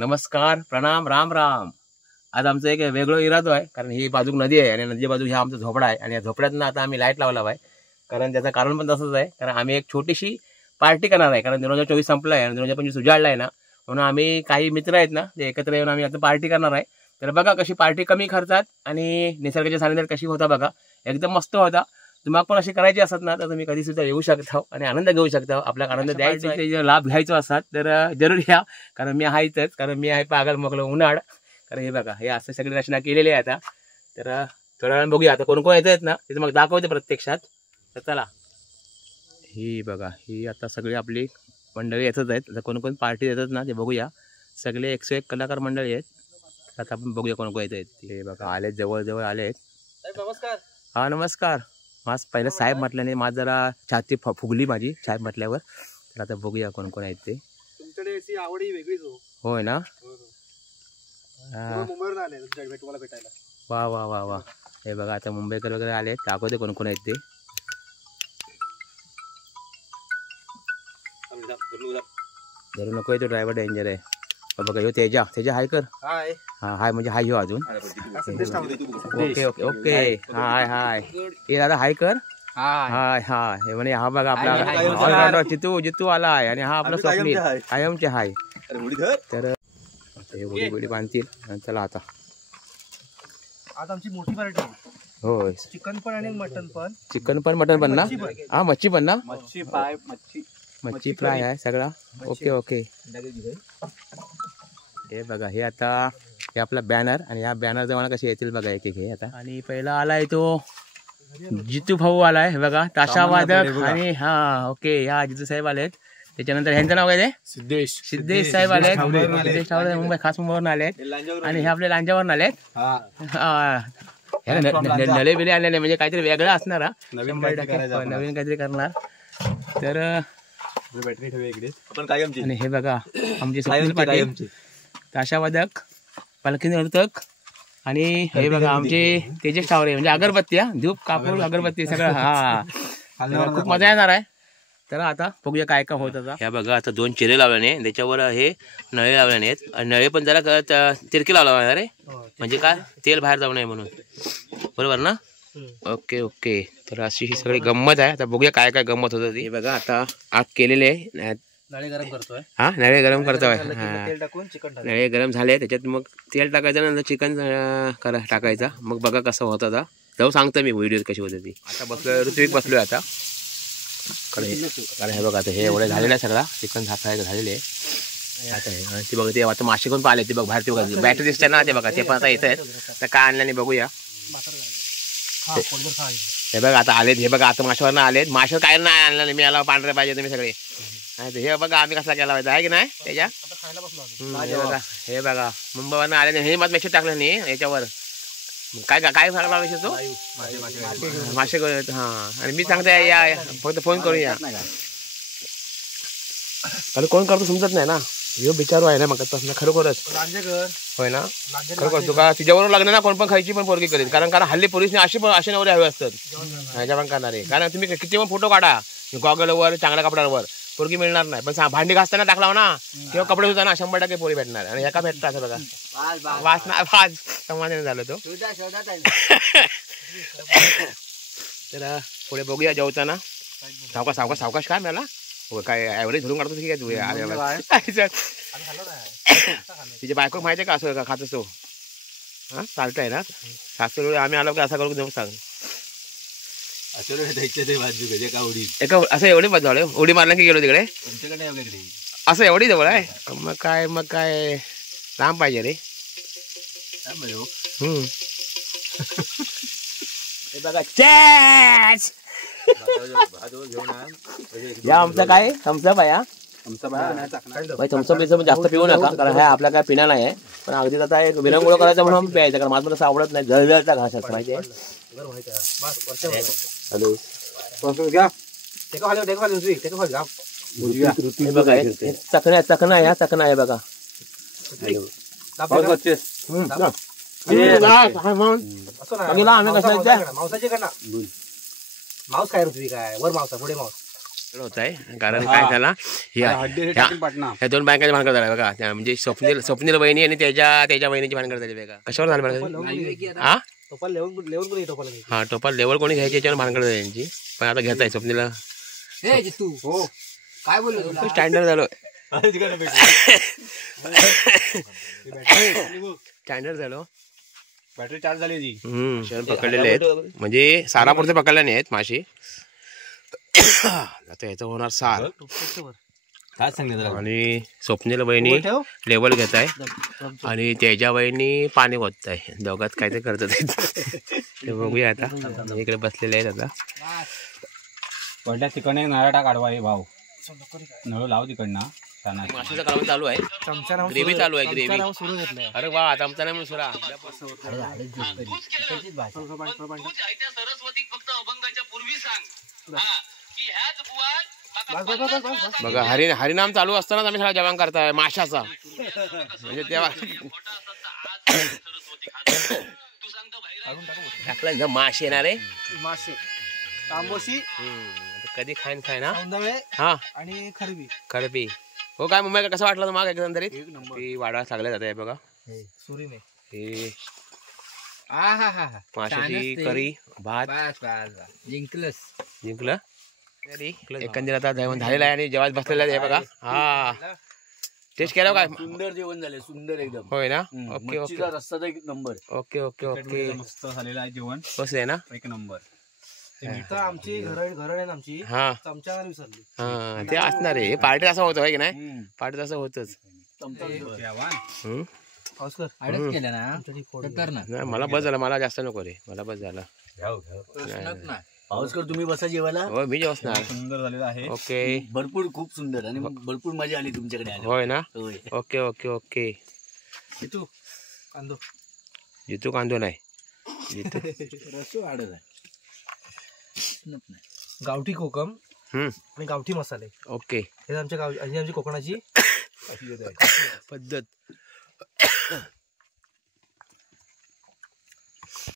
नमस्कार, प्रणाम, राम राम. आज आमचा एक वेगळा इरादो आहे, कारण ही बाजूक नदी आहे आणि नदीच्या बाजूक हा आमचा झोपडा आहे. आणि या झोपड्यातनं आता आम्ही लाईट लावला आहे, कारण त्याचं कारण पण तसंच आहे. कारण आम्ही एक छोटीशी पार्टी करणार आहे, कारण 2024 संपला आहे आणि 2025 उजाडला आहे ना, म्हणून आम्ही काही मित्र आहेत ना, ते एकत्र येऊन आम्ही आता पार्टी करणार आहे. तर बघा कशी पार्टी कमी खर्चात आणि निसर्गाच्या सानिध्यात कशी होता बघा, एकदम मस्त होता. तुम्हाला पण अशी करायची असतात ना, तर तुम्ही कधी सुद्धा येऊ शकता आणि आनंद घेऊ शकता. आपल्याला आनंद द्यायचा, लाभ घ्यायचा असतात तर जरूर या, कारण मी आहे इथंच, कारण मी आहे पागल मोकळं उन्हाळ. कारण हे बघा, हे असं सगळी रचना केलेली आहे आता. तर थोड्या वेळानं बघूया आता कोण कोण येत आहेत ना, तिथं मग दाखवते प्रत्यक्षात. तर चला, ही बघा, ही आता सगळी आपली मंडळी येतच आहेत. आता कोण कोण पार्टी येतात ना ते बघूया. सगळे 101 कलाकार मंडळी आहेत. आता आपण बघूया कोण कोण येत आहेत. हे बघा आलेत, जवळ आलेत. नमस्कार. हा नमस्कार. माझ पहिलं साहेब म्हटल्याने माझ जरा छाती फुगली माझी साहेब म्हटल्यावर. तर आता बघूया कोण कोण आहेत ते. तुमच्याकडे याची आवड ही वेगळीच हो. होय ना. मुंबईवरून आले तुम्हाला भेटायला. वा वा वा वा. हे बघा आता मुंबईकर वगैरे आले, दाखवते कोण कोण आहेत ते. धरू नको, तो ड्रायव्हर डेंजर आहे. बघा ह्यो तेजा हाय कर. हाय. हा हाय म्हणजे हाय ह्यो अजून. Okay okay okay. हाय हे दादा हाय कर. हाय हे म्हणे हा बघा आपला जितू आलाय आणि हा आपला स्वप्नील कायमचे हाय. तर हे उडी बांधतील. चला आता आज आमची मोठी पार्टी आहे. होय, चिकन पण आणि मटन पण. चिकन पण मटन पण ना. हा मच्छी पण ना. मच्छी फ्राय आहे सगळा. ओके. हे बघा, हे आता हे आपला बॅनर आणि या बॅनर जवळ कसे येतील बघा एक हे आता. आणि पहिला आलाय तो जितू भाऊ आलाय. हे बघा ताशावादक. आणि हा ओके, हा जितू साहेब आलेत. त्याच्यानंतर ह्यांचं नाव काय ते सिद्धेश साहेब आलेत. सिद्धेश ठावरे मुंबई खास मुंबईवरून आलेत. आणि हे आपले लांजावरून आलेत. नळे बिले आलेले म्हणजे काहीतरी वेगळं असणार. 100% नवीन काहीतरी करणार. तर आणि हे बघा आमचे स्वप्नील पाटील ताशावादक, पालखी नर्तक. आणि हे बघा आमचे तेजस ठावरे म्हणजे अगरबत्ती, धूप कापूर अगरबत्ती सगळं. हा खूप मजा येणार आहे. तर आता बघूया काय काय होत आता. ह्या बघा आता 2 चिरे लावल्याने, त्याच्यावर हे नळे लावल्याने आहेत. आणि नळे पण जरा तिरकी लावला रे, म्हणजे काय तेल बाहेर जाऊ नये म्हणून. बरोबर ना. ओके. तर अशी ही सगळी गंमत आहे. आता बघूया काय काय गंमत होत ती. बघा आता आग केलेले आहे. नळे गरम करतोय. हा नळे गरम करतोय. तेल टाकून चिकन टाकायचं. नळे गरम झाले, त्याच्यात मग तेल टाकायचं, नंतर चिकन टाकायचा. मग बघा कसं होतं आता. जाऊ सांगतो मी व्हिडिओ कशी होते ती. आता बसलोय, ऋत्विक बसलोय आता. कारण हे बघा आता हे एवढे झालेलं आहे सगळा. चिकन फ्राय झालेले आहे आता. हे ते बघा, ते आता मासे कोण पाहिले ते बघ बाहेर. ते बघा बॅटरी दिसते ना, ते बघा ते पण आता येत आहेत. तर काय आणल्याने बघूया. हे बघा आता आलेत. हे बघा आता माशावर आलेत. माशावर काय नाही आणलं, मी आला पांढरे पाहिजे तुम्ही सगळे. हे बघा आम्ही कसा केला पाहिजे आहे की नाही त्याच्या. हे बघा मुंबईवरून आले. हे मत मेसेज टाकलं नाही याच्यावर. काय सांगला मेसेज तो मासे. हा आणि मी सांगते या फक्त फोन करूया. अरे कोण करतो समजत नाही ना. यो बिचारू आहे ना मग खरोखरच. होय ना, खरोखर तुका तुझ्यावरून लागणार ना. कोण पण खायची पण पोरगी करेल. कारण हल्ली पोलिसने असे नवरे हवे असतात ह्याच्या पण करणारे. कारण तुम्ही किती पण फोटो काढा गॉगलवर, चांगल्या कपड्यांवर, पोरगी मिळणार नाही. पण भांडी घासताना टाकला ना किंवा कपडे धुताना 100% पोरी भेटणार. आणि एका भेटतात असं बघा. वाच समाधान झालं तो. तर पुढे बघूया जेवताना. सावकाश काय मला काय ॲव्हरेज धरून काढतो की काय तू. तिच्या बायको माहिती आहे का असं खात असतो. हा चालत आहे ना. सासू आम्ही आलो की असा करू देऊ सांग. एका असं एवढी बदल उडी मारला की गेलो तिकडे. असं एवढी जवळ आहे. मग काय लांब पाहिजे रे. या आमचं काय थम्सअप आहे. थम्सअप जास्त पिऊ नका, कारण हा आपला काय पिण्या नाही आहे. पण अगदी आता एक विरंगुळ करायचं म्हणून प्यायचं, कारण माझं तसं आवडत नाही. जळजळचा घास असतो माहिती आहे. हॅलो चकना आहे बघा. मांस काय ऋत्विक काय वर मांस पुढे मांस. होत आहे कारण काय झाला ह्या दोन बायकांची भानगड झाला बघा म्हणजे स्वप्नील वहिनी आणि त्याच्या वहिनीची भानगड झाली बघा कशावर झाली हा हा टोपाल लेवल कोणी घ्यायची याच्यावर भानगड झाली यांची पण आता घेत आहे स्वप्नीला काय बोललो स्टँडर्ड झालो स्टँडर्ड झालो बॅटरी चार्ज झाली पकडलेले आहेत म्हणजे सारापुरते पकडले नाही आहेत माशी आता याचं होणार सार काय सांगितलं आणि स्वप्नील बहिणी लेवल घेत आहे आणि त्याच्या बहिणी पाणी ओतत आहे दोघात काय ते करत आहेत ते बघूया आता इकडे बसलेले आहेत आता पडल्या तिकडे नारळ टाक आडवा आहे भाऊ नळ लाव तिकडनं माशाचं कालवण चालू आहे ग्रेव्ही चालू आहे ग्रेव्ही अरे वा चमचा नाही सुरा बघा हरिनाम चालू असतानाच आम्ही सगळा जेवण करताय माशाचा म्हणजे तेव्हा टाकलं एकदम मासे येणार आहे मासे तांबोशी कधी खाईन ना हा आणि खरबी हो काय मुंबई कसं वाटलं तुम्हाला एकंदरीत ती वाढवा लागल्या जाते बघा सुरीने हे माशाची करी भात जिंकलं एकंदरीत आता जेवण झालेलं आहे आणि जेवायला बसलेलं आहे बघा हा टेस्ट केलं काय सुंदर जेवण झालं सुंदर एकदम होय ना ओके ओके रस्ता एक नंबर ओके ओके ओके मस्त झालेलं आहे जेवण कसं आहे ना एक नंबर आमची घर आहे आमची हा चमचा विसरली हा ते असणार आहे पार्टी असं होतं की नाही पार्टी असं होतच मला बस झालं मला जास्त नको रे मला बस झालं पाऊसकर तुम्ही बसा जेवायला हो मी जेवणार सुंदर झालेलं आहे ओके भरपूर खूप सुंदर आणि भरपूर मजा आली तुमच्याकडे होय ना ओके ओके ओके जितू कांदो जितू कांदो नाही रस्सो आडत आहे गावठी कोकम आणि गावठी मसाले ओके हे आमच्या आमची कोकणाची पद्धत